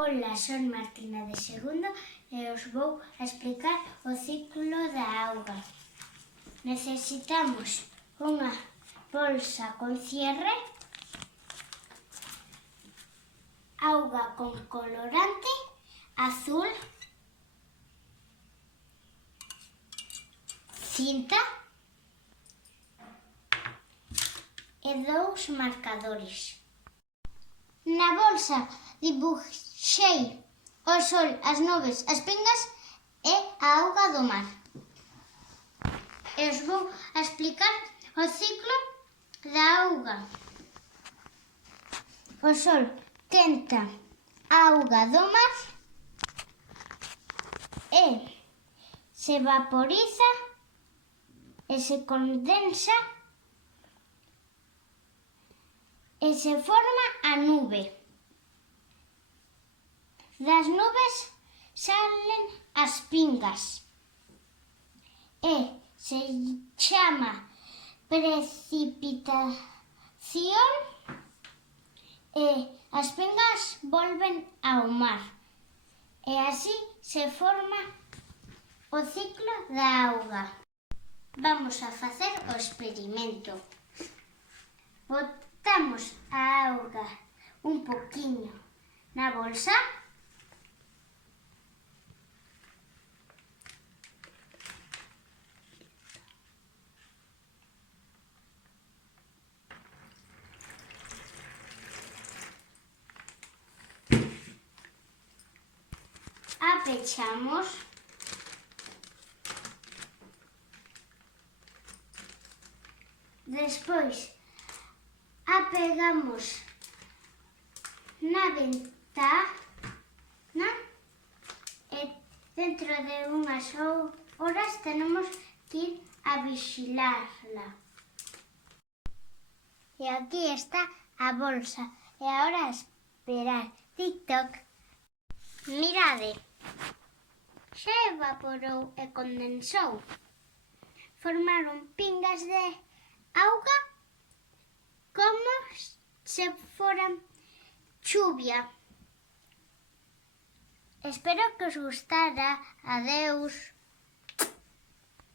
Ola, son Martina de segundo e os vou explicar o ciclo da auga. Necesitamos unha bolsa con cierre, auga con colorante azul, cinta e 2 marcadores. Na bolsa dibuxei o sol, as nubes, as pingas e a auga do mar. E os vou explicar o ciclo da auga. O sol quenta a auga do mar e se vaporiza e se condensa e se forma a nube. Das nubes salen as pingas e se chama precipitación e as pingas volven ao mar. E así se forma o ciclo da auga. Vamos a facer o experimento. Botamos a auga un poquinho na bolsa. A pechamos. Despois a pegamos na ventana e dentro de unhas horas tenemos que ir a vixilarla. E aquí está a bolsa. E agora a esperar. TikTok. Mirade. Xa evaporou e condensou. Formaron pingas de auga como se foran chuvia. Espero que os gustara. Adeus.